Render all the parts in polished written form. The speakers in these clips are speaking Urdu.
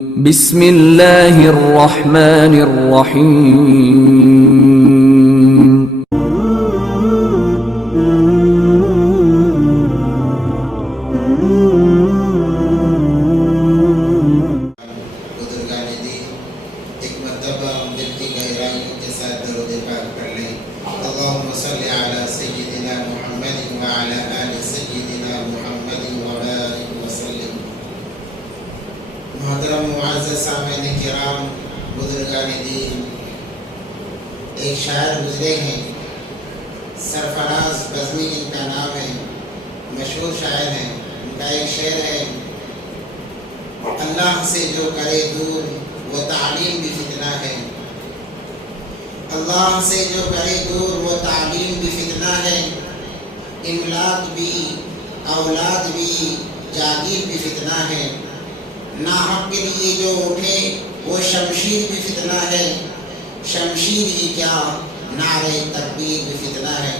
بسم اللہ الرحمن الرحیم بزرگان دین ایک مرتبہ ہم دل کی گہرائیوں کے ساتھ درود پاک پڑھ لیں۔ اللہم صلی علی سیدنا محمد وعلی آل سیدنا محمد وبارک وسلم۔ محترم معزز سامعین کرام، بزرگان دین، ایک شاعر گزرے ہیں، سرفراز بزمی ان کا نام ہے، مشہور شاعر ہیں۔ ان کا ایک شعر ہے، اللہ سے جو کرے دور وہ تعلیم بھی فتنہ ہے، اللہ سے جو کرے دور وہ تعلیم بھی فتنہ ہے، املاک بھی اولاد بھی جاگیر بھی فتنہ ہے، ناحق کے لیے جو اٹھے وہ شمشیر بھی فتنہ ہے، شمشیر ہی کیا نعرہ تکبیر بھی فتنہ ہے۔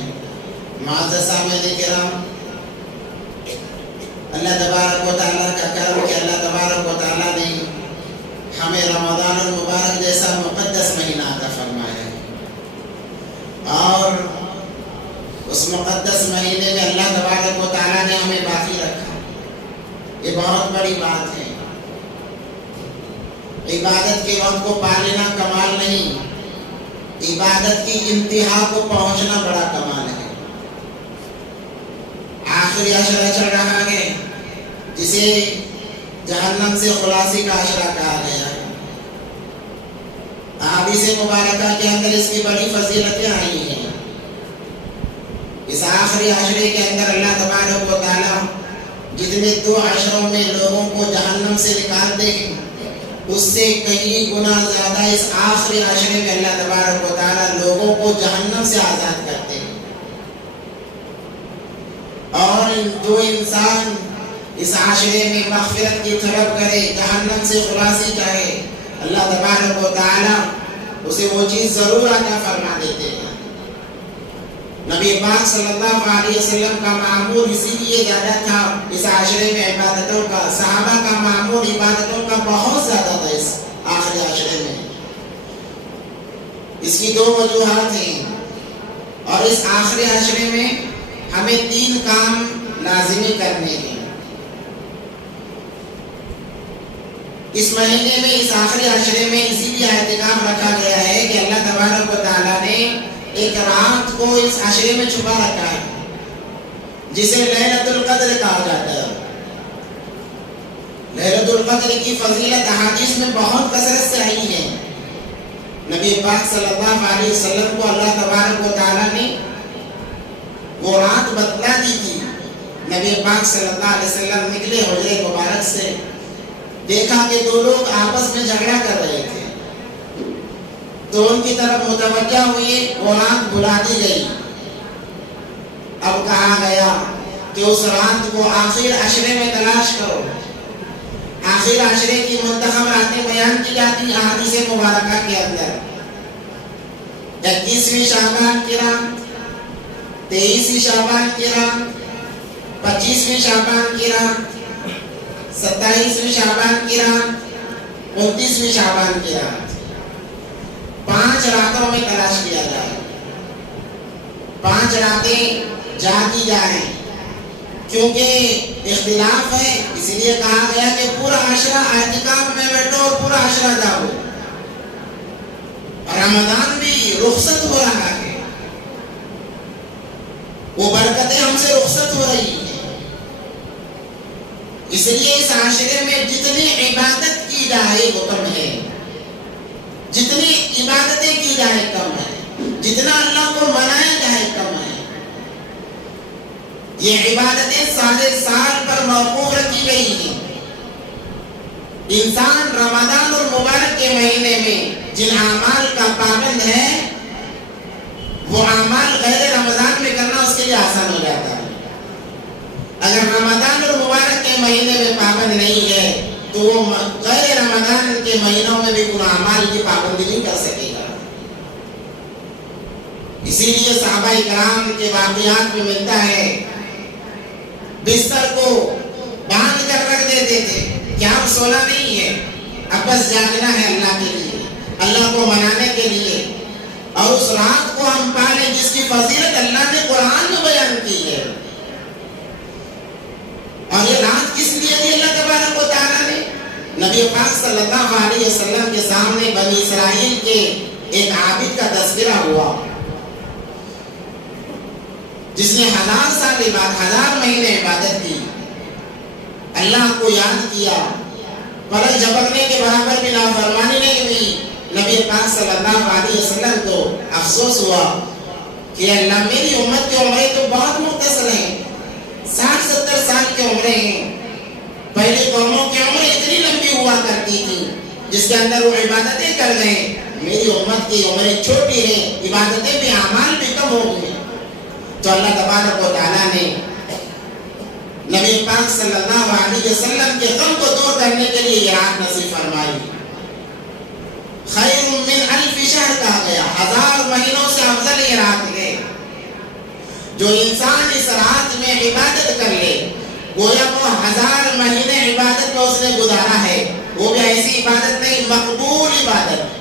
معزز سامعین کرام، اللہ تبارک و تعالیٰ کا کرم کہ اللہ تبارک و تعالیٰ نے ہمیں رمضان المبارک جیسا مقدس مہینہ عطا فرمایا ہے، اور اس مقدس مہینے میں اللہ تبارک و تعالیٰ نے ہمیں باقی رکھا۔ یہ بہت بڑی بات ہے۔ عبادت کے وقت کو پا لینا کمال نہیں، عبادت کی انتہا کو پہنچنا بڑا کمال ہے۔ آخری عشرہ چل رہا ہے جسے جہنم سے خلاصی کا عشرہ کہا گیا ہے۔ احادیث مبارکہ کے اندر اس کی بڑی فضیلتیں آئی ہیں۔ اس آخری عشرے کے اندر اللہ تبارک و تعالیٰ جتنے 2 عشروں میں لوگوں کو جہنم سے نکال دے گے، اس سے کئی گنا زیادہ اس آخری عشرے میں اللہ تبارک و تعالیٰ لوگوں کو جہنم سے آزاد کرتے ہیں۔ اور جو انسان اس عاشرے میں مغفرت کی طلب کرے، جہنم سے خلاصی چاہے، اللہ تبارک و تعالیٰ اسے وہ چیز ضرور عطا فرما دیتے ہیں۔ نبی پاک صلی اللہ علیہ وسلم کا معمول اسی لیے زیادہ تھا اس عاشرے میں عبادتوں کا، صحابہ کا معمول عبادتوں کا بہت زیادہ تھا اس آخری عاشرے میں۔ اس کی 2 وجوہات ہیں، اور اس آخری عاشرے میں ہمیں 3 کام لازمی کرنے ہیں۔ اس مہینے میں، اس آخری عشرے میں اسی لیے اہتمام رکھا گیا ہے کہ اللہ تبارک و تعالیٰ نے ایک رات کو اس عشرے میں چھپا رکھا ہے جسے لیلۃ القدر کہا جاتا ہے۔ لیلۃ القدر کی فضیلت احادیث میں بہت کثرت سے آئی ہے۔ نبی پاک صلی اللہ علیہ وسلم کو اللہ تبارک و تعالیٰ نے وہ رات بتلا دی تھی۔ نبی پاک صلی اللہ علیہ وسلم نکلے حجرے مبارک سے، دیکھا کہ 2 لوگ آپس میں جھگڑا کر رہے تھے، تو ان کی طرف متوجہ ہوئے، وہ رات بلا دی گئی۔ اب کہا گیا کہ اس رات کو آخر عشرے میں تلاش کرو۔ آخر عشرے کی منتخب راتیں بیان کی جاتی احادیث مبارکہ کے اندر۔ 21ویں شعبان کی رات، 23ویں شعبان کی رات، 25ویں شعبان کی رات، 27ویں شعبان کی رات، 29ویں شعبان کی رات۔ 5 راتوں میں تلاش کیا جائے، 5 راتیں جاگی جائیں، کیونکہ اختلاف ہے، اس لیے کہا گیا کہ پورا عشرہ اعتکاف میں بیٹھو اور پورا عشرہ جاؤ۔ رمضان بھی رخصت ہو رہا ہے، وہ برکتیں ہم سے رخصت ہو رہی ہیں، اس لیے اس عاشرے میں جتنی عبادت کی جائے وہ کم ہے، جتنی عبادتیں کی جائے کم ہے، جتنا اللہ کو منایا جائے کم ہے۔ یہ عبادتیں سارے سال پر موقوف رکھی گئی ہیں۔ انسان رمضان المبارک کے مہینے میں جن اعمال کا پابند ہے، وہ اعمال غیر رمضان میں کرنا اس کے لیے آسان ہو جاتا ہے۔ اگر رمضان المبارک کے مہینے میں پابند نہیں ہے تو وہ غیر رمضان کے مہینوں میں بھی ان اعمال کی پابندی نہیں کر سکے گا۔ اسی لیے صحابہ کرام کے واقعات میں ملتا ہے، بستر کو باندھ کر رکھ دیتے تھے، کیا ہم سونا نہیں ہے؟ بس جاگنا ہے اللہ کے لیے، اللہ کو منانے کے لیے، اور اس رات کو ہم پالیں جس کی فضیلت اللہ نے قرآن میں بیان کی ہے۔ اور یہ رات کس لیے دی اللہ تبارک و تعالیٰ نے؟ نبی پاک صلی اللہ علیہ وسلم کے سامنے بنی اسرائیل کے ایک عابد کا تذکرہ ہوا جس نے 1000 سال عبادت، 1000 مہینے عبادت کی، اللہ کو یاد کیا، پلک جھپکنے کے برابر بھی نافرمانی نہیں ہوئی۔ نبی پاک صلی اللہ علیہ وسلم کو افسوس ہوا کہ اللہ میری امت کی عمریں تو بہت مختصر ہیں، 60-70 سال کی عمریں ہیں۔ پہلے قوموں کی عمریں اتنی لمبی ہوا کرتی تھی جس کے اندر وہ عبادتیں کر گئے، میری امت کی عمریں چھوٹی ہیں، عبادتیں بھی، اعمال بھی کم ہو گئے۔ تو اللہ تبارک و تعالیٰ نے نبی پاک صلی اللہ علیہ وسلم کے غم کو دور کرنے کے لیے یہ رات نصیب فرمائی۔ خیر من 1000 شہر کہا گیا، 1000 مہینوں سے افضل یہ رات ہے۔ جو انسان اس رات میں عبادت کر لے، گویا وہ 1000 مہینے عبادت میں اس نے گزارا ہے، وہ بھی ایسی عبادت نہیں، مقبول عبادت۔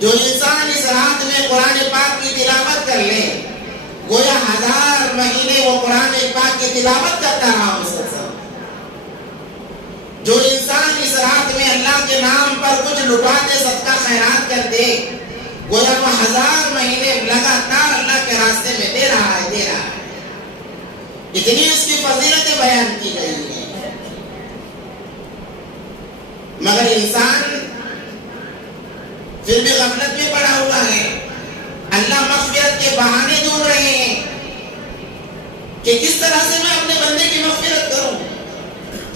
جو انسان اس رات میں قرآن پاک کی تلاوت کر لے، گویا 1000 مہینے وہ قرآن پاک کی تلاوت کرتا رہا مسلسل۔ جو انسان اس رات میں اللہ کے نام پر کچھ لٹا دے، صدقہ خیرات کر دے، گویا وہ 1000 مہینے لگاتار اللہ کے راستے میں دے رہا ہے، دے رہا ہے۔ اتنی اس کی فضیلتیں بیان کی گئی ہیں، مگر انسان پھر بھی غفلت میں پڑا ہوا ہے۔ اللہ مغفرت کے بہانے ڈھونڈ رہے ہیں کہ کس طرح سے میں اپنے بندے کی مغفرت کروں،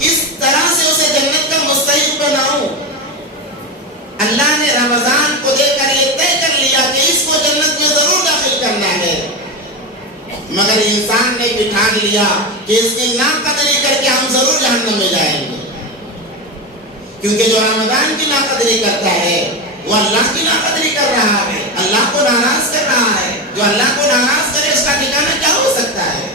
کس طرح سے اسے جنت کا مستحق بناؤں۔ اللہ نے رمضان کو دے کر یہ طے کر لیا کہ اس کو جنت میں ضرور داخل کرنا ہے، مگر انسان نے بٹھان لیا کہ اس کی ناقدری کر کے ہم ضرور جہنم میں جائیں گے، کیونکہ جو رمضان کی ناقدری کرتا ہے وہ اللہ کی ناقدری کر رہا ہے، اللہ کو ناراض کر رہا ہے۔ جو اللہ کو ناراض کرے اس کا ٹھکانہ کیا ہو سکتا ہے؟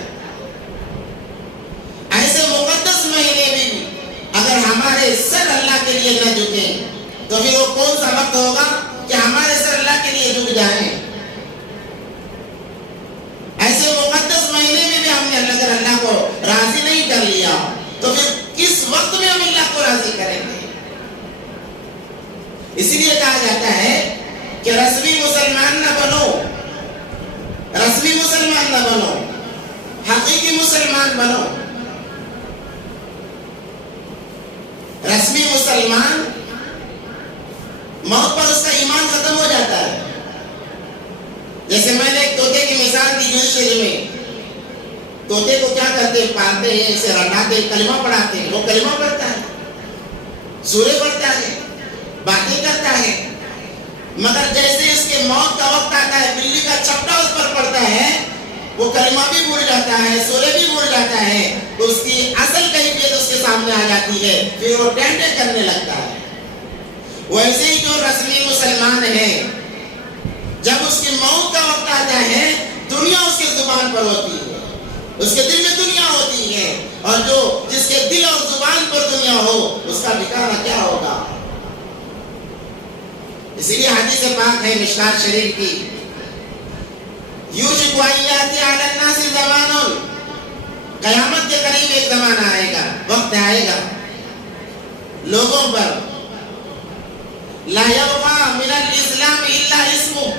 ایسے مقدس مہینے بھی اگر ہمارے سر اللہ کے لیے نہ جھکیں تو پھر وہ کون سا وقت ہوگا کہ ہمارے سر اللہ کے لیے جھک جائیں؟ ایسے مقدس مہینے میں بھی ہم نے اگر اللہ کو راضی نہیں کر لیا تو پھر کس وقت میں ہم اللہ کو راضی کریں گے؟ اسی لیے کہا جاتا ہے کہ رسمی مسلمان نہ بنو، رسمی مسلمان نہ بنو، حقیقی مسلمان بنو۔ رسمی مسلمان موت پر اس کا ایمان ختم ہو جاتا ہے۔ جیسے میں نے ایک طوطے کی مثال دی یونیورسٹی میں، طوطے کو کیا کرتے ہیں؟ پالتے ہیں، اسے رٹاتے، کلمہ پڑھاتے ہیں، وہ کلمہ پڑھتا ہے، سورے پڑھتا ہے، باتیں کرتا ہے، مگر جیسے اس کے موت کا وقت آتا ہے، بلی کا چپٹا اس پر پڑتا ہے، وہ کلمہ بھی بھول جاتا ہے، سورے بھی بھول جاتا ہے، تو اس کی اصل کیفیت اس کے سامنے آ جاتی ہے، پھر وہ ٹینٹے کرنے لگتا ہے۔ ویسے ہی جو رسمی مسلمان ہے، جب اس کی موت کا وقت آتا ہے، دنیا اس کے زبان پر ہوتی ہے، اس کے دل میں دنیا ہوتی ہے، اور جو جس کے دل اور زبان پر دنیا ہو اس کا ٹھکانہ کیا ہوگا؟ اسی لیے حدیث پاک ہے مشکات شریف کی، یوشک ان یاتی علی الناس زمان، قیامت کے قریب ایک زمانہ آئے گا، وقت آئے گا، لوگوں پر لا یبقی من الاسلام الا اسمہ،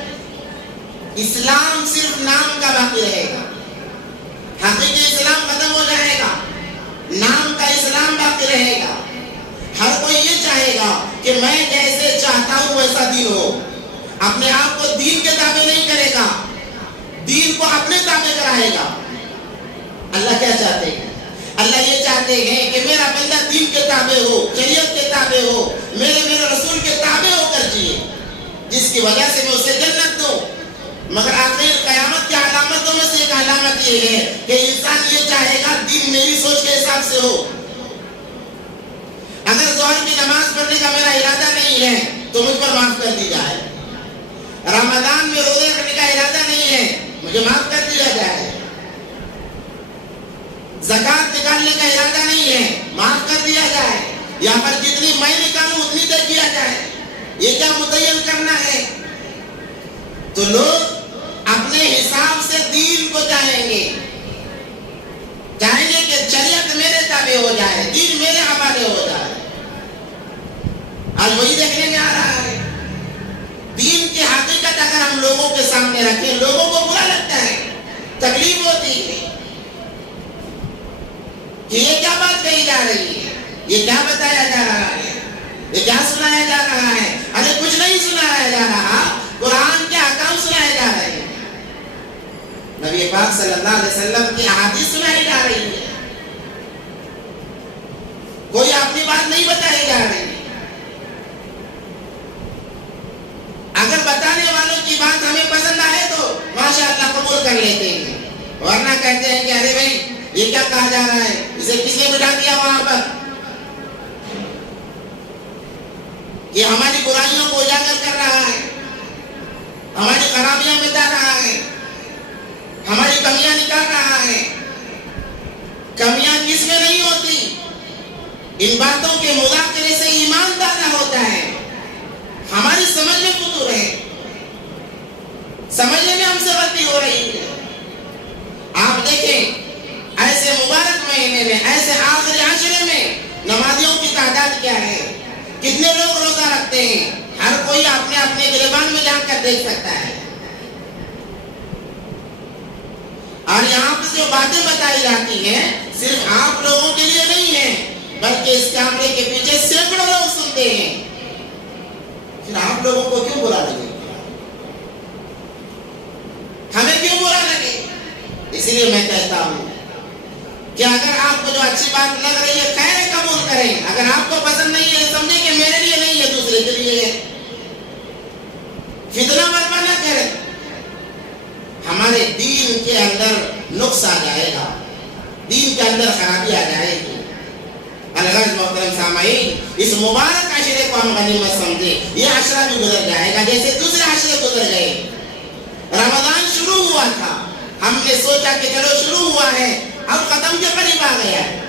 اسلام صرف نام کا باقی رہے گا، حقیقی اسلام ختم ہو جائے گا، نام کا اسلام باقی رہے گا۔ ہر کوئی یہ چاہے گا کہ میں جیسے چاہتا ہوں ویسا دین ہو، اپنے آپ کو دین کے تابع نہیں کرے گا، دین کو اپنے تابع کرائے گا۔ اللہ کیا چاہتے ہیں؟ اللہ یہ چاہتے ہیں کہ میرا بندہ دین کے تابع ہو، شریعت کے تابع ہو، میرے رسول کے تابع ہو کر جیے، جس کی وجہ سے میں اسے جنت دوں۔ مگر آخر قیامت کی علامتوں میں سے ایک علامت یہ ہے کہ انسان یہ چاہے گا دین میری سوچ کے حساب سے ہو۔ اگر ظہر کی نماز پڑھنے کا میرا ارادہ نہیں ہے تو مجھ پر معاف کر دی جائے، رمضان میں روزے رکھنے کا ارادہ نہیں ہے مجھے معاف کر دیا جائے، زکات نکالنے کا ارادہ نہیں ہے معاف کر دیا جائے، یا پر جتنی میں جائے، یہ کیا متعین کرنا ہے؟ تو لوگ اپنے حساب سے دین کو چاہیں گے کہ شریعت میرے تابع ہو جائے، دین میرے حوالے ہو جائے۔ آج وہی دیکھنے میں آ رہا ہے۔ دین کی حقیقت اگر ہم لوگوں کے سامنے رکھیں، لوگوں کو برا لگتا ہے، تکلیف ہوتی ہے کہ یہ کیا بات کہی جا رہی ہے، یہ کیا بتایا جا رہا ہے، یہ کیا سنایا جا رہا ہے۔ ارے کچھ نہیں سنایا جا رہا، قرآن کے احکام سنائے جا رہے ہیں، نبی پاک صلی اللہ علیہ وسلم کی احادیث سنائی جا رہی ہے، کوئی اپنی بات نہیں بتائی جا رہی۔ اگر بتانے والوں کی بات ہمیں پسند آئے تو ماشاءاللہ قبول کر لیتے ہیں، ورنہ کہتے ہیں کہ ارے بھائی یہ کیا کہا جا رہا ہے، اسے کس نے بٹھا دیا وہاں پر یہ ہماری برائیوں کو اجاگر کر رہا ہے، ہماری خرابیاں بتا رہا ہے، ہماری کمیاں نکال رہا ہے۔ کمیاں کس میں نہیں ہوتی؟ ان باتوں کے مذاکرے سے ایمان تازہ ہوتا ہے، ہماری سمجھ میں قصور ہے، سمجھنے میں ہم سے غلطی ہو رہی ہے۔ آپ دیکھیں ایسے مبارک مہینے میں، ایسے آخری عشرے میں نمازیوں کی تعداد کیا ہے، کتنے لوگ روزہ رکھتے ہیں، ہر کوئی اپنے اپنے گریبان میں جا کر دیکھ سکتا ہے۔ اور یہاں پہ جو باتیں بتائی جاتی ہیں صرف آپ لوگوں کے لیے نہیں ہیں، بلکہ اس کیمرے کے پیچھے سینکڑوں لوگ سنتے ہیں۔ پھر آپ لوگوں کو کیوں برا لگے؟ ہمیں کیوں برا لگے؟ اس لیے میں کہتا ہوں کہ اگر آپ کو جو اچھی بات لگ رہی ہے خیر قبول کریں، اگر آپ کو پسند نہیں ہے سمجھیں کہ میرے لیے نہیں ہے، دوسرے کے لیے ہے۔ فتنہ برپا نہ کریں، ہمارے دین کے اندر نقص آ جائے گا، دین کے اندر خرابی آ جائے گی۔ الغرض محترم سامعین، اس مبارک عشرے کو ہم غنیمت سمجھیں، یہ عشرہ بھی گزر جائے گا جیسے دوسرے عشرے گزر گئے۔ رمضان شروع ہوا تھا، ہم نے سوچا کہ چلو شروع ہوا ہے، اب ختم کے قریب آ گیا ہے،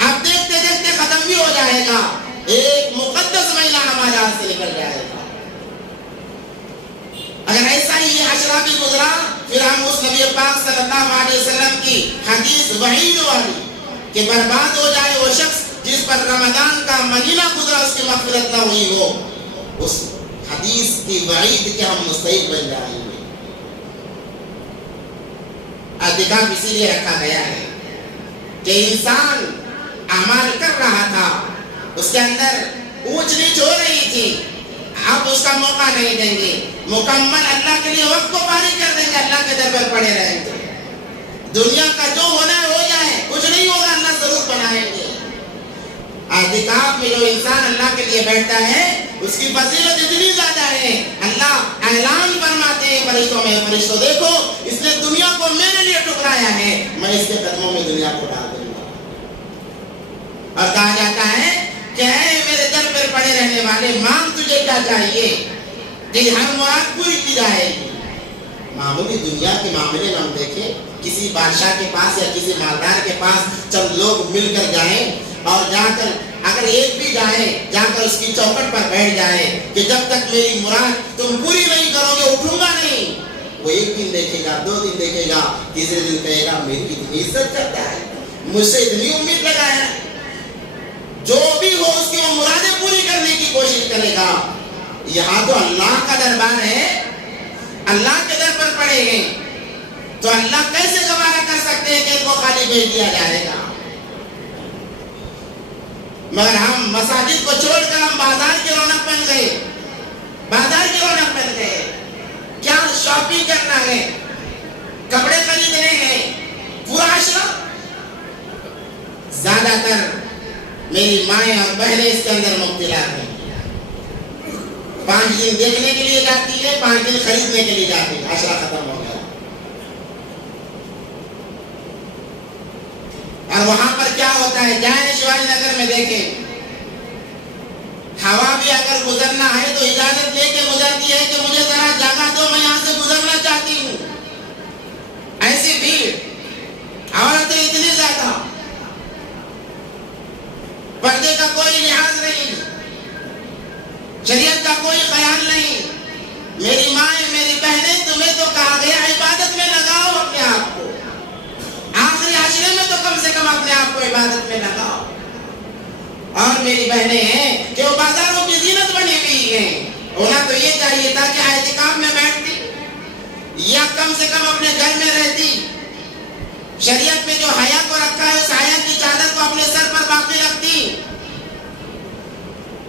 اب دیکھتے دیکھتے ختم بھی ہو جائے گا، ایک مقدس مہینہ ہمارے ہاتھ سے نکل جائے گا۔ اگر ایسا ہی یہ عشرہ بھی گزرا، پھر ہم اس نبی پاک صلی اللہ علیہ وسلم کی حدیث وعید والی کہ برباد ہو جائے وہ شخص جس پر رمضان کا مہینہ گزرا اس کی مغفرت نہ ہوئی ہو، اس حدیث کی وعید کے ہم مستحق بن جائیں گے۔ اعتکاف اسی لیے رکھا گیا ہے کہ انسان اعمال کر رہا تھا، اس کے اندر اونچ نیچ ہو رہی تھی، آپ اس کا موقع نہیں دیں گے، مکمل اللہ کے لیے وقت کو فارغ کر دیں گے، اللہ کے در پر پڑے رہیں گے، دنیا کا جو ہونا ہے ہو جائے، کچھ نہیں ہوگا، اللہ ضرور بنائیں گے۔ اعتکاف میں جو انسان اللہ کے لیے بیٹھتا ہے اس کی فضیلت اتنی زیادہ ہے، اللہ اعلان فرماتے ہیں فرشتوں میں، فرشتوں دیکھو اس نے دنیا کو میرے لیے ٹکرایا ہے، میں اس کے قدموں میں دنیا کو ڈال دوں گا۔ اور کہا جاتا ہے کہ اے میرے در پر پڑے رہنے والے، مانگ تجھے کیا چاہیے، تیری ہر مراد پوری کی جائے گی۔ معمولی دنیا کے معاملے میں ہم دیکھیں، کسی بادشاہ کے پاس یا کسی مالدار کے پاس چند لوگ مل کر جائیں اور جا کر اگر ایک بھی جائے جا کر اس کی چوکھٹ پر بیٹھ جائے کہ جب تک میری مراد تم پوری نہیں کرو گے اٹھوں گا نہیں، وہ ایک دن دیکھے گا، دو دن دیکھے گا، تیسرے دن کہے گا میری اتنی عزت کرتا ہے، مجھ سے اتنی امید لگایا ہے، جو بھی ہو اس کی وہ مرادیں پوری کرنے کی کوشش کرے گا۔ یہاں تو اللہ کا دربار ہے، اللہ کے در پر پڑے ہیں، تو اللہ کیسے گوارا کر سکتے ہیں کہ ان کو خالی بھیج دیا جائے گا؟ مگر ہم مساجد کو چھوڑ کر ہم بازار کی رونق بن گئے، بازار کی رونق بن گئے، کیا شاپنگ کرنا ہے، کپڑے خریدنے ہیں، پورا عشرہ۔ زیادہ تر میری مائیں اور بہنیں اس کے اندر مبتلا ہیں، 5 دن دیکھنے کے لیے جاتی ہے، 5 دن خریدنے کے لیے جاتی ہے، عشرہ ختم ہو گیا۔ اور وہاں پر کیا ہوتا ہے، جائیں شیواجی نگر میں دیکھیں، ہوا بھی اگر گزرنا ہے تو اجازت لے کے گزرتی ہے کہ مجھے ذرا جگہ دو، میں یہاں سے گزرنا چاہتی ہوں، ایسی بھیڑ، عورتیں اتنی زیادہ، پردے کا کوئی لحاظ نہیں، شریعت کا کوئی خیال نہیں. میری مائیں میری بہنیں تمہیں تو کہا گیا عبادت میں لگاؤ اپنے آپ کو. آخری عشرے میں تو کم سے کم اپنے آپ کو عبادت میں لگاؤ. اور میری بہنیں ہیں کہ وہ بازاروں کی زینت بنی ہوئی ہیں, ہونا تو یہ چاہیے تھا کہ اعتکاف میں بیٹھتی یا کم سے کم اپنے گھر میں رہتی. شریعت میں جو حیا کو رکھا ہے اس حیا کی چادر کو اپنے سر پر باقی رکھتی.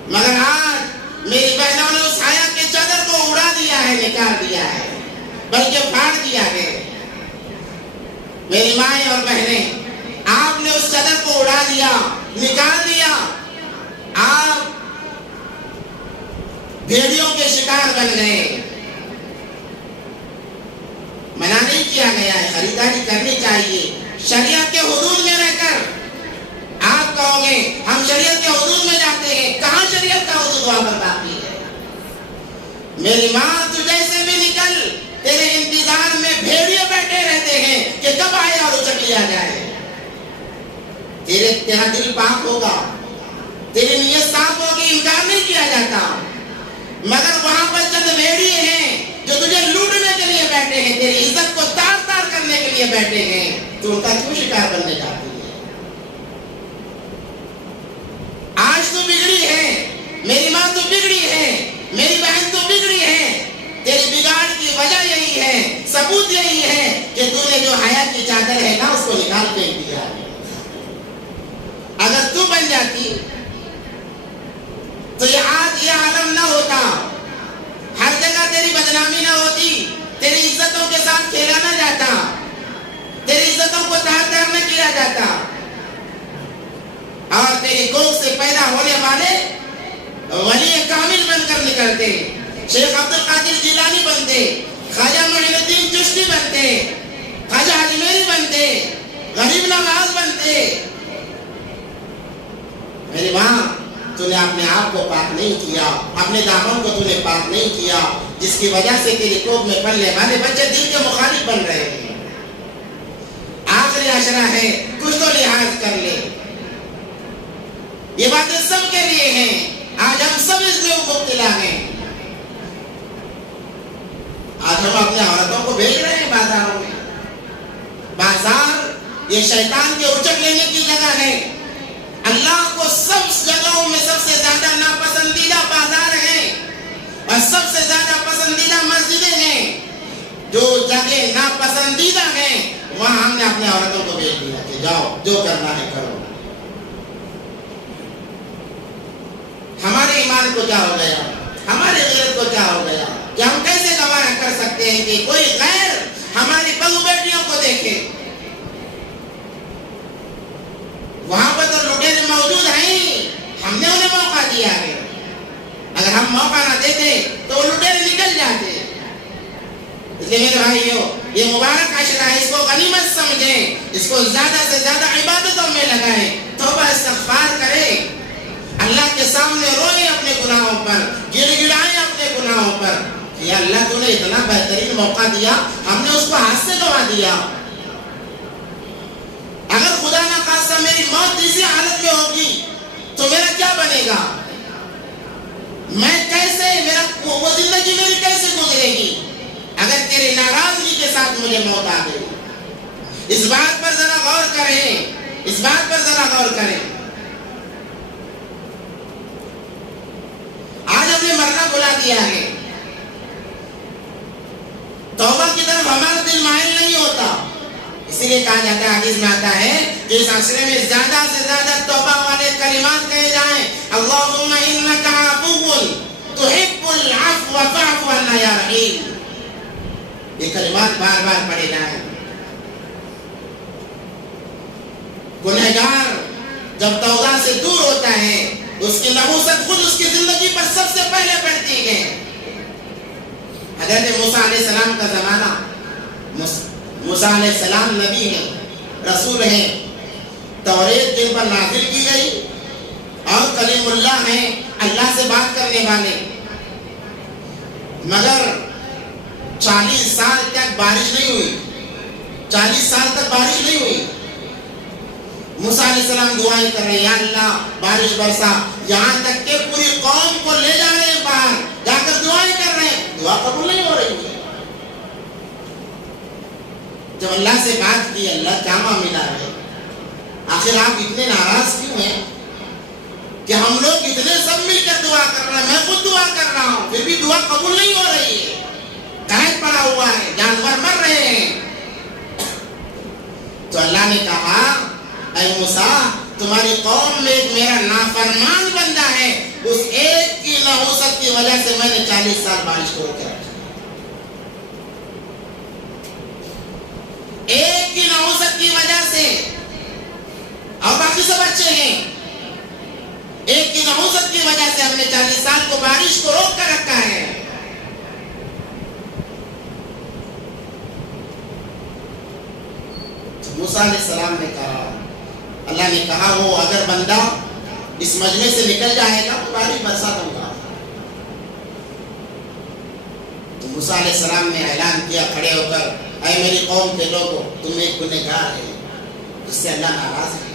مگر آج میری بہنوں نے اس حیا کی چادر کو اڑا دیا ہے, نکال دیا ہے, بلکہ پھاڑ دیا ہے. میری مائیں اور بہنیں, آپ نے اس چادر کو اڑا دیا, نکال دیا. آپ بھیڑیوں کے شکار بن گئے. منع نہیں کیا گیا ہے, خریداری کرنی چاہیے شریعت کے حدود میں رہ کر. آپ کہو گے ہم شریعت کے حدود میں جاتے ہیں, کہاں شریعت کا حدود وہاں پر باقی ہے. میری ماں تو جیسے بھی نکل, تیرے انتظار میں بھیڑیے بیٹھے رہتے ہیں کہ کب آئے اور اچک لیا جائے. تیرا دل پاک ہوگا, تیری نیت صاف ہوگی, انکار نہیں کیا جاتا. مگر وہاں پر چند بھیڑیے ہیں جو تجھے لوٹنے کے لیے بیٹھے ہیں, تیری عزت کو تار تار کرنے کے لیے بیٹھے ہیں, تو ان کا کیوں شکار بننے جاتی ہے. آج تو بگڑی ہے, میری ماں تو بگڑی ہے, میری بہن تو بگڑی ہے. تیری بگاڑ کی وجہ یہی ہے, ثبوت یہی ہے کہ تو نے جو حیا کی چادر ہے نا اس کو نکال پھینک دیا ہے. اگر تو بن جاتی تو یہ آج یہ عالم نہ ہوتا, ہر جگہ تیری بدنامی نہ ہوتی, تیری عزتوں کے ساتھ کھیلا نہ جاتا, تیری عزتوں کو تار تار نہ کیا جاتا, اور تیری کوکھ سے پیدا ہونے والے ولی کامل بن کر نکلتے. شیخ عبد القادر جیلانی بنتے, خواجہ معین الدین چشتی بنتے, خواجہ اجمیری بنتے, غریب نواز بنتے. میری ماں, تو نے اپنے آپ کو پاک نہیں کیا, اپنے دامن کو تو نے پاک نہیں کیا, جس کی وجہ سے تیری کوکھ میں پلنے والے بچے دل کے مخالف بن رہے ہیں. آخری عشرہ ہے, کچھ تو لحاظ کر لے. یہ باتیں سب کے لیے ہیں, آج ہم سب اس میں مبتلا ہیں. آج ہم اپنے عورتوں کو بھیج رہے ہیں بازاروں میں. بازار یہ شیطان کے اچک لینے کی جگہ ہے. اللہ کو سب جگہوں میں سب سے زیادہ ناپسندیدہ بازار ہیں, اور سب سے زیادہ پسندیدہ مسجدیں ہیں. جو جگہ ناپسندیدہ ہیں وہاں ہم نے اپنے عورتوں کو بھیج دیا کہ جاؤ جو کرنا ہے کرو. ہمارے ایمان کو کیا ہو گیا, ہمارے غیرت کو کیا ہو گیا کہ ہم کیسے گوارا کر سکتے ہیں کہ کوئی غیر ہماری بہو بیٹیوں کو دیکھے. وہاں پر تو لٹیرے موجود ہیں, ہم نے انہیں موقع دیا ہے. اگر ہم موقع نہ دیتے تو وہ لٹیرے نکل جاتے. اس لیے میرے بھائیو, یہ مبارک عشرہ ہے, اس کو غنیمت سمجھیں, اس کو زیادہ سے زیادہ عبادتوں میں لگائیں, توبہ استغفار کریں, اللہ کے سامنے روئیں اپنے گناہوں پر, گر گڑائیں اپنے گناہوں پر. یا اللہ تو نے اتنا بہترین موقع دیا, ہم نے اس کو ہاتھ سے گوا دیا. اگر خدا نہ خواستہ میری موت اسی حالت میں ہوگی تو میرا کیا بنے گا, میں کیسے, میرا وہ زندگی میری کیسے گزرے گی اگر تیری ناراضگی کے ساتھ مجھے موت آ گئی. اس بات پر ذرا غور کریں, اس بات پر ذرا غور کریں. آج ہم نے مرنا بلا دیا ہے, توبہ کی طرف ہمارا دل مائل نہیں ہوتا. اسی لیے کہا جاتا ہے, حدیث میں آتا ہے کہ اس عشرے میں زیادہ سے زیادہ توبہ والے کلمات کہے جائیں, اللہم انک عفو تحب العفو فاعف عنا یا رحیم. یہ کلمات بار بار پڑھے جائیں. گنہگار جب توبہ سے دور ہوتا ہے اس کی نحوست خود اس کی زندگی پر سب سے پہلے پڑتی ہے. حضرت موسیٰ علیہ السلام کا زمانہ, موسیٰ علیہ السلام نبی ہیں, رسول ہیں, توریت جن پر نازل کی گئی, اور کلیم اللہ ہیں, اللہ سے بات کرنے والے. مگر 40 سال تک بارش نہیں ہوئی, 40 سال تک بارش نہیں ہوئی. موسیٰ علیہ السلام دعائیں کر رہے ہیں, یا اللہ بارش برسا, یہاں تک کہ پوری قوم کو لے جا رہے ہیں اللہ سے بات کی، اللہ کیا معاملہ ہے؟ آخر آپ اتنے ناراض کیوں ہیں کہ ہم لوگ اتنے سب مل کر دعا کر رہے ہیں، میں خود دعا کر رہا ہوں، پھر بھی دعا قبول نہیں ہو رہی ہے، قحط پڑا ہوا ہے، جانور مر رہے ہیں۔ تو اللہ نے کہا اے موسیٰ تمہاری قوم میں ایک میرا نافرمان بندہ ہے، اس ایک کی نحوست کی وجہ سے میں نے 40 سال بارش کو روک کے رکھا، ایک کی نحوست کی وجہ سے، اور باقی سب اچھے ہیں، ایک کی نحوست کی وجہ سے ہم نے 40 سال کو بارش کو روک کر رکھا ہے۔ موسیٰ علیہ السلام نے کہا، اللہ نے کہا وہ اگر بندہ اس مجمع سے نکل جائے گا تو بارش برسا دوں گا۔ تو موسیٰ علیہ السلام نے اعلان کیا کھڑے ہو کر، اے میری قوم کے لوگوں تم ایک گنہگار ہے جس سے اللہ ناراض ہے،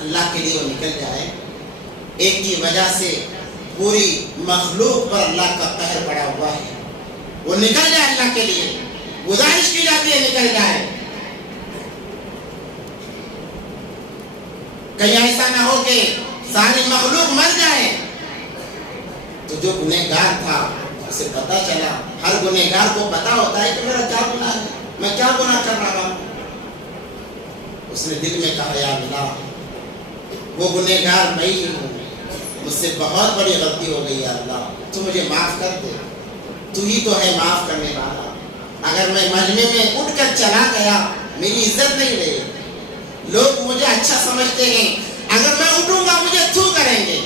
اللہ کے لیے وہ نکل جائے، ایک کی وجہ سے پوری مخلوق پر اللہ کا قہر پڑا ہوا ہے، وہ نکل جائے، اللہ کے لیے گزارش کی جاتی ہے نکل جائے۔ کہیں ایسا نہ ہو کہ ساری مخلوق مر جائے۔ تو جو گنہگار تھا اسے پتا چلا، ہر گنہگار کو پتا ہوتا ہے کہ میرا کیا گناہ ہے، میں کیا گناہ کر رہا ہوں۔ اس نے دل میں کہا یا اللہ وہ گنہگار میں ہی ہوں، مجھ سے بہت بڑی غلطی ہو گئی ہے، اللہ تو مجھے معاف کر دے، تو ہی تو ہے معاف کرنے والا۔ اگر میں مجمع میں اٹھ کر چلا گیا میری عزت نہیں رہی، لوگ مجھے اچھا سمجھتے ہیں، اگر میں اٹھوں گا مجھے تھو کریں گے،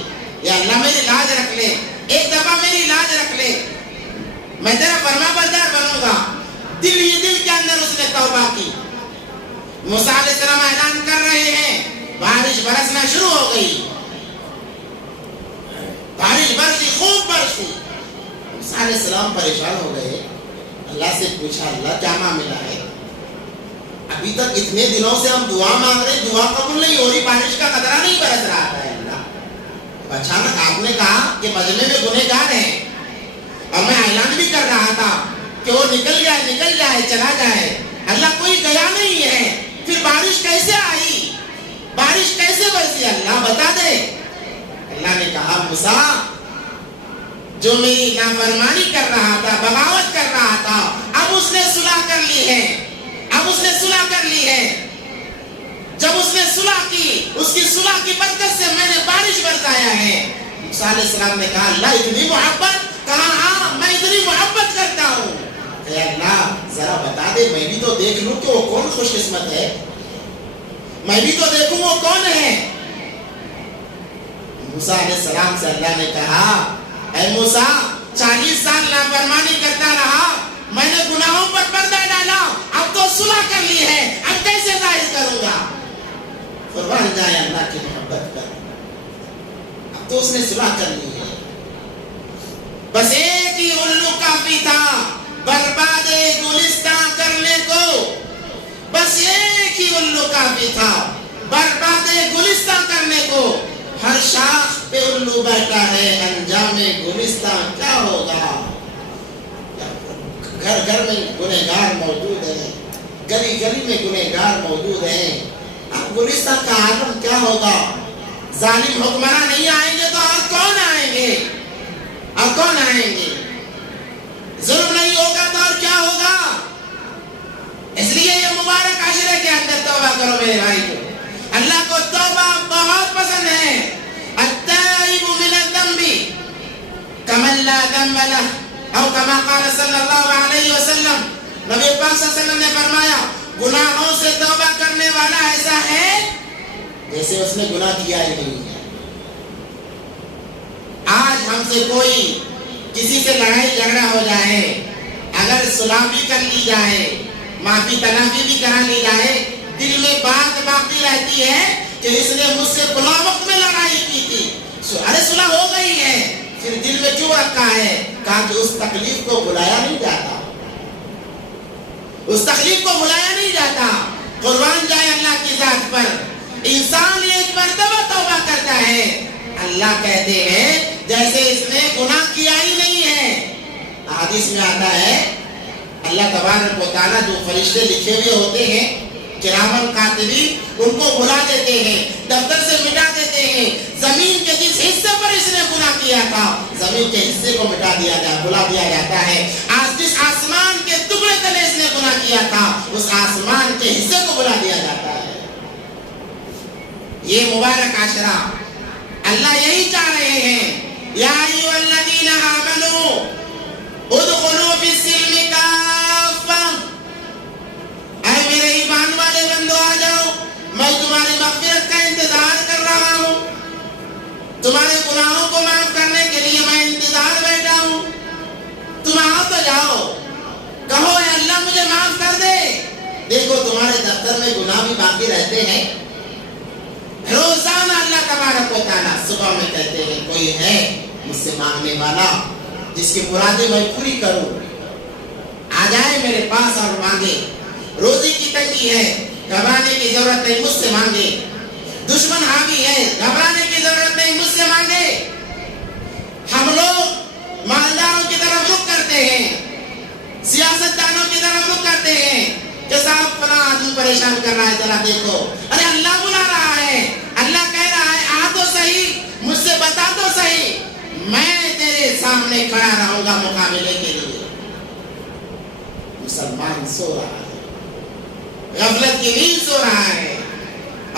یا اللہ میری لاج رکھ لے، ایک دفعہ میری لاج رکھ لے، میں تیرا فرما بردار بنوں گا۔ دل ہی دل کے اندر اس نے توبہ کی۔ موسیٰ علیہ السلام اعلان کر رہے ہیں، بارش برسنا شروع ہو گئی، بارش برسی، خوب برسی۔ موسیٰ علیہ السلام پریشان ہو گئے، اللہ سے پوچھا اللہ کیا معاملہ ہے؟ ابھی تک اتنے دنوں سے ہم دعا مانگ رہے، دعا قبول نہیں ہو رہی، بارش کا قطرہ نہیں برس رہا ہے اللہ۔ اچانک آپ نے کہا کہ مجمع میں گنہگار ہیں، اور میں اعلان بھی کر رہا تھا کہ وہ نکل جائے چلا جائے، اللہ کوئی گیا نہیں ہے، پھر بارش کیسے آئی، بارش کیسے برسی، اللہ بتا دے۔ اللہ نے کہا موسیٰ جو میری نافرمانی کر رہا تھا، بغاوت کر رہا تھا، اب اس نے صلح کر لی ہے، اب اس نے صلح کر لی ہے۔ جب اس نے صلح کی، اس کی صلح کی برکت سے میں نے بارش برسایا ہے۔ موسیٰ علیہ السلام نے کہا اللہ اتنی محبت؟ کہا ہاں میں اتنی محبت کرتا ہوں۔ اے اللہ ذرا بتا دے، میں بھی تو دیکھ لوں کہ وہ کون خوش قسمت ہے، میں بھی تو دیکھوں وہ کون ہے۔ موسیٰ علیہ السلام سے اللہ نے کہا اے موسیٰ 40 سال نافرمانی کرتا رہا، میں نے گناہوں پر پردہ ڈالا، اب تو صلح کر لی ہے، اب کیسے ظاہر کروں گا؟ قربان جائے اللہ کی محبت پر، اب تو اس نے صلح کر لی ہے۔ بس ایک ہی الو کافی تھا برباد گلستان کرنے کو، بس ایک ہی الو کافی تھا برباد گلستان کرنے کو۔ ہر شاخ پہ الو بیٹھا ہے، انجام گلستان کیا ہوگا؟ گھر گھر میں گنہگار موجود ہیں، گلی گلی میں گنہگار موجود ہیں، اب گلستان کا عالم کیا ہوگا؟ ظالم حکمراں نہیں آئیں گے تو اور کون آئیں گے؟ اور کون آئیں گے؟ ظلم نہیں ہوگا تو اور کیا ہوگا؟ اس لیے یہ مبارک عشرے کے اندر توبہ کرو میرے بھائی کو، اللہ کو توبہ بہت پسند ہے۔ التائب من الذنب کمن لا ذنب لہ، او کما قال صلی اللہ علیہ وسلم، نبی پاک صلی اللہ علیہ وسلم نے فرمایا گناہوں سے توبہ کرنے والا ایسا ہے جیسے اس نے گناہ کیا ہی نہیں ہے۔ آج ہم سے کوئی کسی سے لڑائی جھگڑا ہو جائے، اگر صلح بھی کر لی جائے، معافی تلافی بھی کرا لی جائے، دل میں بات باقی رہتی ہے کہ اس نے مجھ سے فلاں وقت میں لڑائی کی تھی، ارے صلح ہو گئی ہے، پھر دل میں کیوں رکھا ہے؟ کہا کہ اس تکلیف کو بلایا نہیں جاتا، اس تکلیف کو بلایا نہیں جاتا۔ قربان جائے اللہ کی ذات پر، انسان ایک مرتبہ توبہ کرتا ہے، اللہ کہتے ہیں جیسے اس نے گناہ کیا ہی نہیں ہے۔ حدیث میں آتا ہے اللہ تبارک و تعالیٰ جو فرشتے لکھے ہوئے ہوتے ہیں کرامن کاتبین ان کو بلا دیتے ہیں, دفتر سے مٹا دیتے ہیں. زمین کے جس حصے پر اس نے گناہ کیا تھا زمین کے حصے کو مٹا دیا جاتا, بلا دیا جاتا ہے. آج جس آسمان کے ٹکڑے تلے اس نے گناہ کیا تھا اس آسمان کے حصے کو بلا دیا جاتا ہے. یہ مبارک عشرہ اللہ یہی چاہ رہے ہیں, یا ایھا الذین آمنوا ادخلوا فی السلم کافہ, اے میرے ایمان والے بندو آ جاؤ, میں تمہاری مغفرت کا انتظار کر رہا ہوں, تمہارے گناہوں کو معاف کرنے کے لیے میں انتظار بیٹھا ہوں. تم آؤ تو جاؤ, کہو اے اللہ مجھے معاف کر دے. دیکھو تمہارے دفتر میں گناہ بھی باقی رہتے ہیں. روزانہ اللہ تبارک و تعالیٰ صبح میں کہتے ہیں کوئی ہے مجھ سے مانگنے والا جس کی مرادیں میں پوری کروں, آ جائے میرے پاس اور مانگے. روزی کی تنگی ہے, گھبرانے کی ضرورت نہیں, مجھ سے مانگے. دشمن حاوی ہے, گھبرانے کی ضرورت نہیں, مجھ سے مانگے. ہم لوگ مالداروں کی طرف رخ کرتے ہیں, سیاستدانوں کی طرف رخ کرتے ہیں کہ صاحب فلاں آدمی پریشان کر رہا ہے, ذرا دیکھو. ارے اللہ بلا رہا ہے, اللہ کہہ رہا ہے آ تو صحیح, مجھ سے بتا تو صحیح, میں تیرے سامنے کھڑا رہوں گا مقابلے کے لیے. مسلمان سو رہا ہے, غفلت کی نیند سو رہا ہے,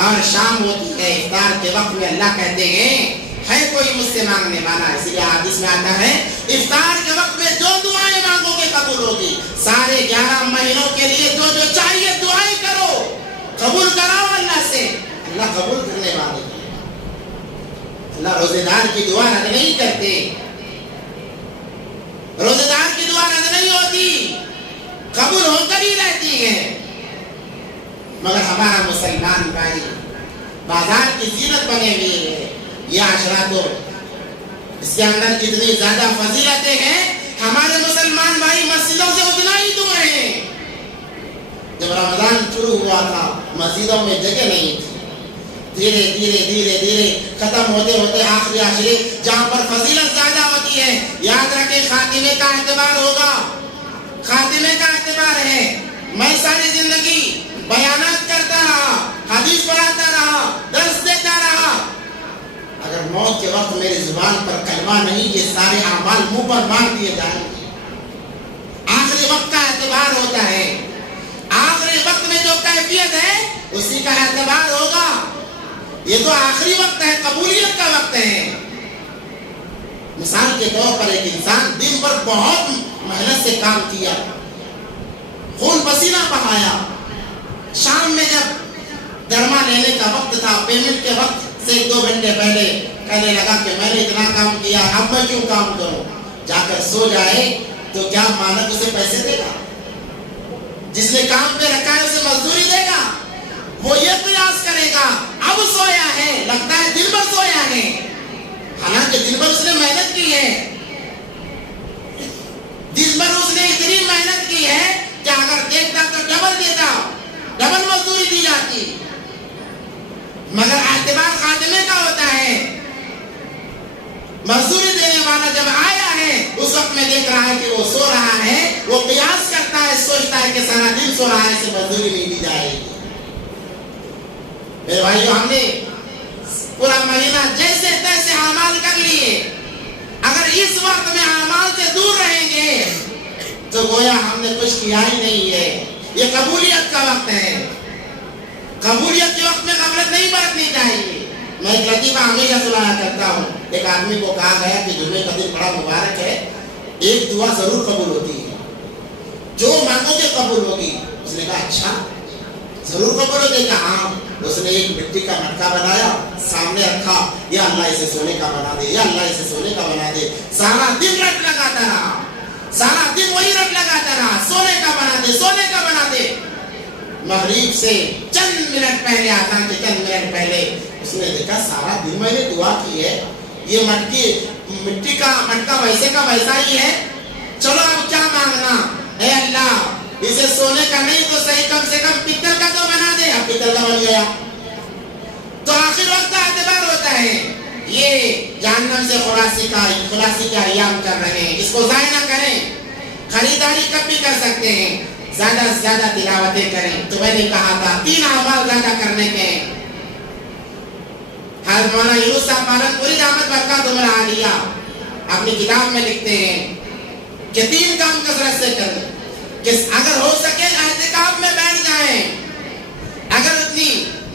اور شام ہوتی ہے افطار کے وقت میں اللہ کہتے ہیں ہے کوئی مجھ سے مانگنے والا. اس لیے حدیث میں آتا ہے افطار کے وقت میں جو دعائیں مانگو گے قبول ہوگی. سارے 11 مہینوں کے لیے جو جو چاہیے دعائیں کرو, قبول کراؤ اللہ سے, اللہ قبول کرنے والے ہیں. اللہ روزے دار کی دعا رد نہیں کرتے, روزے دار کی دعا رد نہیں ہوتی, قبول ہو کر ہی رہتی ہے. مگر ہمارا مسلمان بھائی بازار کی زینت بنے ہوئے ہے. یہ عشرہ تو اس کے اندر جتنی زیادہ فضیلتیں ہیں, ہمارے مسلمان بھائی مسجدوں سے اتنا ہی دور ہیں. جب رمضان شروع ہوا تھا مسجدوں میں جگہ نہیں تھی, دھیرے دھیرے دھیرے دھیرے ختم ہوتے ہوتے آخری عشرے جہاں پر فضیلت زیادہ ہوتی ہے, یاد رکھیں خاتمے کا اعتبار ہوگا, خاتمے کا اعتبار ہے. میں ساری زندگی بیانات کرتا رہا, حدیث پڑھاتا رہا, درس دیتا رہا, اگر موت کے وقت میری زبان پر کلمہ نہیں, یہ سارے اعمال منہ پر مار دیے جائیں گے. آخری وقت کا اعتبار ہوتا ہے, آخری وقت میں جو کیفیت ہے اسی کا اعتبار ہوگا. یہ تو آخری وقت ہے, قبولیت کا وقت ہے. مثال کے طور پر ایک انسان دن بھر بہت محنت سے کام کیا, خون پسینہ بہایا, شام میں جب درما لینے کا وقت تھا, پیمنٹ کے وقت سے 1-2 گھنٹے پہلے کہنے لگا کہ میں نے اتنا کام کیا, اب میں کیوں کام کروں. جا کر سو جائے تو کیا مالک اسے پیسے دے گا؟ جس نے کام پہ رکھا ہے اسے مزدوری دے گا. وہ یہ قیاس کرے گا اب سویا ہے, لگتا ہے دن بھر سویا ہے, حالانکہ دن بھر اس نے محنت کی ہے. دن بھر اس نے اتنی محنت کی ہے کہ اگر دیکھتا تو ڈبل دیتا, ڈبل مزدوری دی جاتی. مگر اعتبار خاتمے کا ہوتا ہے. مزدوری دینے والا جب آیا ہے اس وقت میں دیکھ رہا ہے کہ وہ سو رہا ہے, وہ قیاس کرتا ہے, سوچتا ہے کہ سارا دن سو رہا ہے, اسے مزدوری نہیں دی جائے گی. میرے بھائیو, ہم نے پورا مہینہ جیسے تیسے اعمال کر لیے, اگر اس وقت میں اعمال سے دور رہیں گے تو گویا ہم نے کچھ کیا ہی نہیں ہے. یہ قبولیت کا وقت ہے, قبولیت کے وقت میں غفلت نہیں برتنی چاہیے. میں ایک لطیفہ ہمیشہ سنایا کرتا ہوں. ایک آدمی کو کہا گیا کہ جمعے کا دن بڑا مبارک ہے, ایک دعا ضرور قبول ہوتی ہے, جو مانگو گے قبول ہوگی. اس نے کہا اچھا ضرور قبول ہوگی. کہا ہاں. اس نے ایک مٹی کا مٹکا بنایا, سامنے رکھا, یا اللہ اسے سونے کا بنا دے, یا اللہ اسے سونے کا بنا دے. سارا دن رٹ لگاتا رہا, سارا دن وہی رٹ لگاتا رہا, سونے کا بنا دے, سونے کا بنا دے. مغرب سے چند منٹ پہلے, آتا کہ چند منٹ پہلے اس نے دیکھا سارا دن میں نے دعا کی ہے, یہ مٹی کا مٹکا ویسے کا ویسا ہی ہے. چلو اب کیا مانگنا, اے اللہ اسے سونے کا نہیں تو صحیح کم سے کم پتل کا تو بنا دے. اب پتل کا بن گیا. تو آخر وقت کا اعتبار ہوتا ہے. یہ جہنم سے خلاصی کے ایام کر رہے ہیں, اس کو ضائع نہ کریں. خریداری کب بھی کر سکتے ہیں، زیادہ سے زیادہ تلاوتیں کریں. تو میں نے کہا تھا 3 اعمال زیادہ کرنے کے ہیں. حضرت مولانا یونس صاحب مالک پوری دامت برکاتہم العالیہ اپنی کتاب میں لکھتے ہیں کہ 3 کام کثرت سے کریں. کہ اگر ہو سکے اعتکاف میں بیٹھ جائیں. اگر اتنی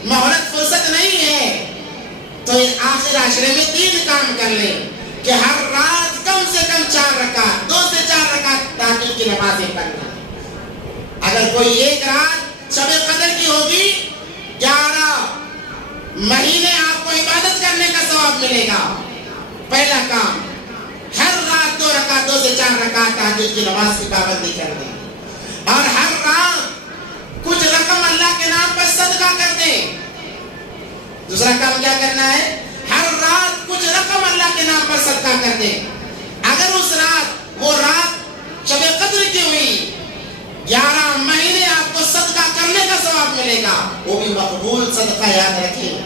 مہلت فرصت نہیں ہے تو آخر عشرے میں 3 کام کر لیں کہ ہر رات کم سے کم 4 رکعت 2 سے 4 رکعت تہجد کی نمازیں پڑھنا. اگر کوئی ایک رات شب قدر کی ہوگی 11 مہینے آپ کو عبادت کرنے کا ثواب ملے گا. پہلا کام ہر رات 2 رکعت 2 سے 4 رکعت تہجد کی نماز کی پابندی کر دیں. اور ہر رات کچھ رقم اللہ کے نام پر صدقہ کر دیں. دوسرا کام کیا کرنا ہے؟ ہر رات کچھ رقم اللہ کے نام پر صدقہ کر دیں. اگر اس رات وہ رات شب قدر کی ہوئی 11 مہینے آپ کو صدقہ کرنے کا ثواب ملے گا. وہ بھی مقبول صدقہ. یاد رکھیں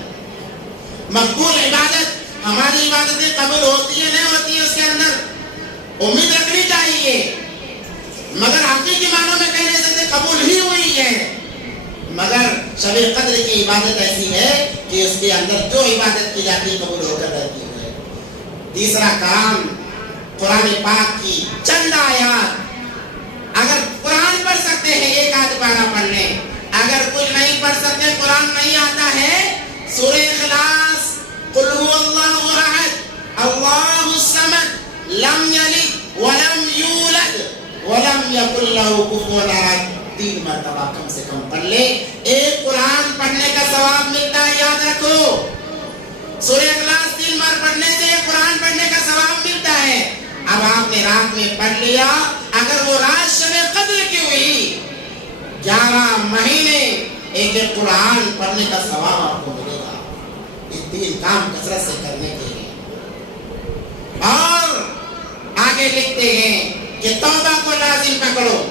مقبول عبادت. ہماری عبادتیں قبول ہوتی ہیں نہیں ہوتی ہیں اس کے اندر امید رکھنی چاہیے، مگر حقیقی معنوں میں کہنے سے قبول ہی ہوئی ہے. مگر شب قدر کی عبادت ایسی ہے کہ اس کے اندر جو عبادت کی جاتی قبول ہو کر رہتی ہے. تیسرا کام قرآن پاک کی چند آیات. اگر قرآن پڑھ سکتے ہیں 1 آدھ پارہ پڑھ لیں. اگر کچھ نہیں پڑھ سکتے قرآن نہیں آتا ہے سورہ اخلاص قل هو اللہ احد اللہ الصمد لم یلد ولم یولد ولم یکن لہ کفوا احد 3 مرتبہ کم سے کم پڑھ لے. ایک قرآن پڑھنے کا ثواب ملتا ہے. یاد رکھو سورہ اخلاص 3 بار پڑھنے سے قرآن پڑھنے کا ثواب ملتا ہے. اب آپ نے رات میں پڑھ لیا. اگر وہ رات شب قدر کی ہوئی 11 مہینے ایک قرآن پڑھنے کا ثواب آپ کو ملے گا. یہ 3 کام کثرت سے کرنے کے ہیں. اور آگے لکھتے ہیں کہ توبہ کو لازم پکڑو.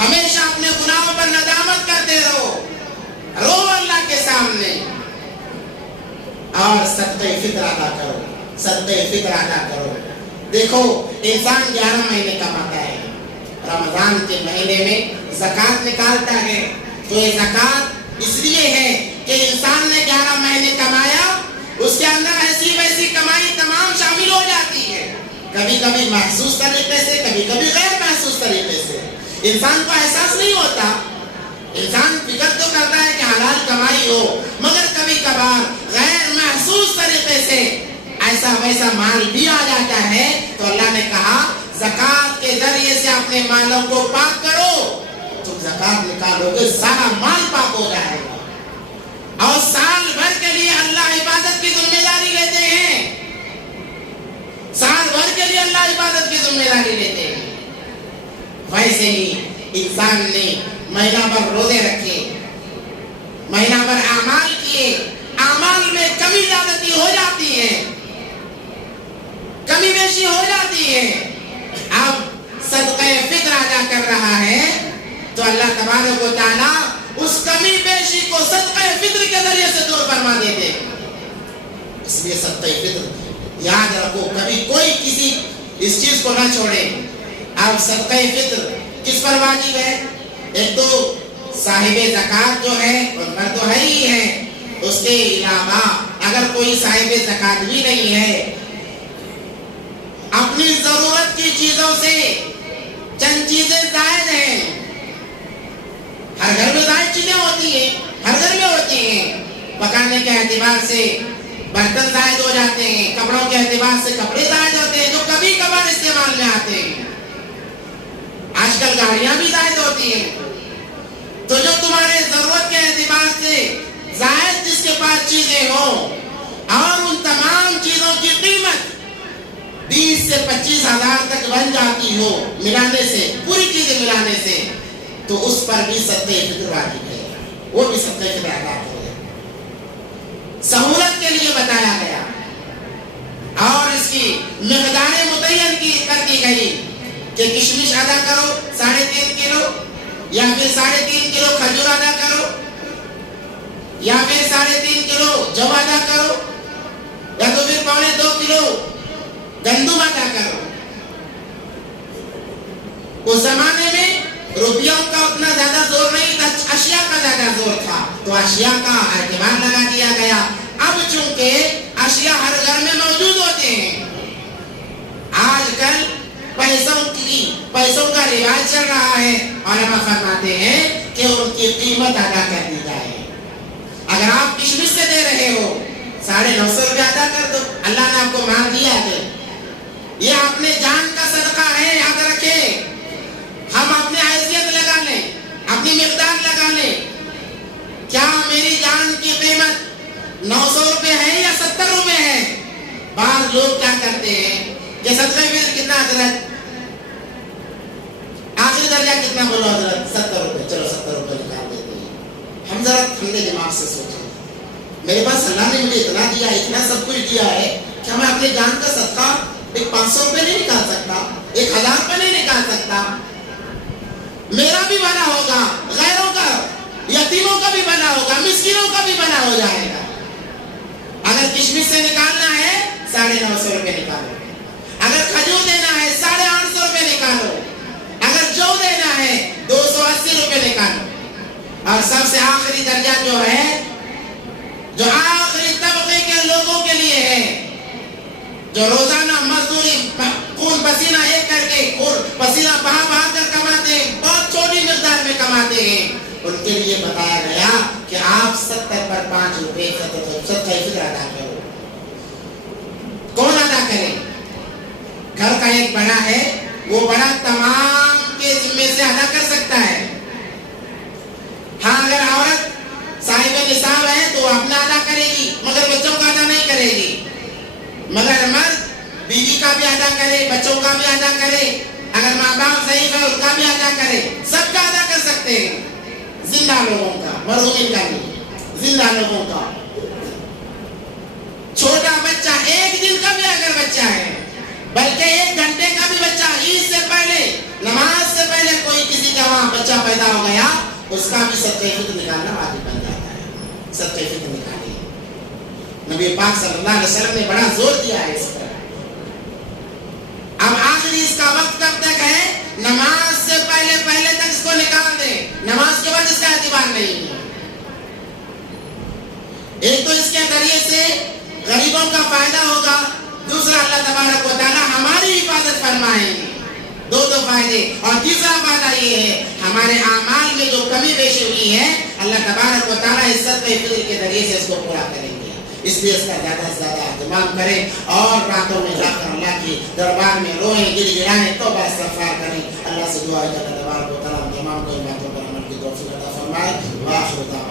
ہمیشہ اپنے گناہوں پر ندامت کرتے رو اللہ کے سامنے. اور صدقہ فطر ادا کرو. صدقہ فطر ادا کرو. دیکھو انسان 11 مہینے کماتا ہے. رمضان کے مہینے میں زکوٰۃ نکالتا ہے. تو یہ زکوٰۃ اس لیے ہے کہ انسان نے 11 مہینے کمایا. اس کے اندر ایسی ویسی کمائی تمام شامل ہو جاتی ہے. کبھی کبھی محسوس طریقے سے کبھی کبھی غیر محسوس طریقے سے. انسان کو احساس نہیں ہوتا. انسان فکر تو کرتا ہے کہ حلال کمائی ہو، مگر کبھی کبھار غیر محسوس طریقے سے ایسا ویسا مال بھی آ جاتا ہے. تو اللہ نے کہا زکوٰۃ کے ذریعے سے اپنے مالوں کو پاک کرو. تم زکوٰۃ نکالو گے سارا مال پاک ہو جائے گا. اور سال بھر کے لیے اللہ عبادت کی ذمہ داری لیتے ہیں. سال بھر کے لیے اللہ عبادت کی ذمہ داری لیتے ہیں. ویسے ہی انسان نے مہینہ بھر روزے رکھے، مہینہ بھر اعمال کیے. اعمال میں کمی زیادتی ہو جاتی ہے، کمی بیشی ہو جاتی ہے. اب صدقہ فطر ادا کر رہا ہے تو اللہ تبارک و تعالیٰ اس کمی بیشی کو صدقہ فطر کے ذریعے سے دور فرما دیتے ہیں. اس لیے صدقہ فطر یاد رکھو، کبھی کوئی کسی اس چیز کو نہ چھوڑے. اب صدقہ فطر کس پر واجب ہے؟ ایک تو صاحب زکوٰۃ جو ہے ان پر تو ہے ہی ہے. اس کے علاوہ اگر کوئی صاحب زکوٰۃ بھی نہیں ہے، اپنی ضرورت کی چیزوں سے چند چیزیں زائد ہیں. ہر گھر میں زائد چیزیں ہوتی ہیں، ہر گھر میں ہوتی ہیں. پکانے کے اعتبار سے برتن زائد ہو جاتے ہیں، کپڑوں کے اعتبار سے کپڑے زائد ہوتے ہیں جو کبھی کبھار استعمال میں آتے ہیں. آج کل گاڑیاں بھی زائد ہوتی ہیں. تو جو تمہارے ضرورت کے اعتبار سے زائد جس کے پاس چیزیں ہوں اور ان تمام چیزوں کی قیمت 20 سے 25 ہزار تک بن جاتی ہو ملانے سے، پوری چیزیں ملانے سے، تو اس پر بھی صدقہ فطر واجب ہے. وہ بھی صدقہ فطر ادا کرے. سہولت کے لیے بتایا گیا اور اس کی مقدار متعین کر دی گئی کہ کشمش ادا کرو 3.5 کلو، یا پھر 3.5 کلو کھجور ادا کرو، یا پھر 3.5 کلو جو ادا کرو، یا تو پھر 2.25 کلو گندم ادا کرو. اس زمانے میں روپیوں کا اتنا زیادہ زور نہیں تھا، اشیاء کا زیادہ زور تھا، تو اشیاء کا اعتبار لگا دیا گیا۔ اب چونکہ اشیاء ہر گھر میں موجود ہوتے ہیں، آج کل پیسوں کا رواج چل رہا ہے، علماء فرماتے ہیں کہ ان کی قیمت ادا کر دی جائے۔ اگر آپ کشمش سے دے رہے ہو 950 روپے ادا کر دو، اللہ نے آپ کو مال دیا ہے، یہ اپنے جان کا صدقہ ہے، یاد رکھیں۔ ہم اپنی حیثیت لگا لیں، اپنی مقدار لگا لیں، کیا میری جان کی قیمت 900 روپے ہے یا 70 روپے ہے؟ بعض لوگ کیا کرتے ہیں کہ صدقہ فطر کتنا حضرت، آخری درجہ کتنا بولو حضرت، 70 روپے، چلو 70 روپے نکال دیتے ہیں۔ ہم ذرا ٹھنڈے دماغ سے سوچیں، میرے پاس اللہ نے مجھے اتنا دیا، اتنا سب کچھ دیا ہے کہ میں اپنے جان کا صدقہ ایک 500 روپے نہیں نکال سکتا، 1000 روپے نہیں نکال سکتا؟ میرا بھی بنا ہوگا، غیروں کا، یتیموں کا بھی بنا ہوگا، مسکینوں کا بھی بنا ہو جائے گا۔ اگر کشمش سے نکالنا ہے 950 روپے نکالو، اگر کھجور دینا ہے 850 روپے نکالو، اگر جو دینا ہے 280 روپے نکالو۔ اور سب سے آخری درجہ جو ہے، جو آخری طبقے کے لوگوں کے لیے ہے، جو روزانہ مزدوری خون پسینہ ایک کر کے، خون پسینہ بہا بہا کر کماتے ہیں، بہت چھوٹی مقدار میں کماتے ہیں، ان کے لیے بتایا گیا کہ آپ 70 پر 5 روپے صدقہ فطر ادا کرو۔ کون ادا کرے؟ گھر کا ایک بڑا ہے، وہ بڑا تمام کے ذمے سے ادا کر سکتا ہے۔ ہاں، اگر عورت صاحب نصاب ہے تو وہ اپنا ادا کرے گی، مگر بچوں کا ادا نہیں کرے گی۔ مگر مرد بیوی کا بھی ادا کرے، بچوں کا بھی ادا کرے، اگر ماں باپ ضعیف ہے اس کا بھی ادا کرے، سب کا ادا کر سکتے ہیں۔ زندہ لوگوں کا، مرحومین کا نہیں، زندہ لوگوں کا۔ چھوٹا بچہ، 1 دن کا بھی اگر بچہ ہے، بلکہ 1 گھنٹے کا بھی بچہ، عید سے پہلے، نماز سے پہلے کوئی کسی کا وہاں بچہ پیدا ہو گیا، اس کا بھی صدقہ فطر نکالنا واجب بن جاتا ہے۔ صدقہ فطر نکالیے، نبی پاک صلی اللہ علیہ وسلم نے بڑا زور دیا ہے اس پر۔ اب آخری اس کا وقت کب تک ہے؟ نماز سے پہلے تک اس کو نکال دیں، نماز کے بعد اس کا اعتبار نہیں ہے۔ ایک تو اس کے ذریعے سے غریبوں کا فائدہ ہوگا، دوسرا اللہ تبارک و تعالی ہماری حفاظت فرمائیں گے، 2 فائدے۔ اور تیسرا فائدہ یہ ہے، ہمارے اعمال میں جو کمی بیشی ہوئی ہے، اللہ تبارک و تعالی اس صدقہ فطر کے ذریعے سے اس کو پورا کریں گے۔ اس لیے اس کا زیادہ سے زیادہ اہتمام کریں، اور راتوں میں جا کر اللہ کی دربار میں روئیں، گڑ گڑائیں، توبہ استغفار کریں۔ اللہ سے دعا ہے کہ اللہ تبارک و تعالی ہم تمام کو ان باتوں پر عمل کی توفیق عطا فرمائے۔ وآخر دعوانا